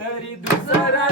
तरी दुसरा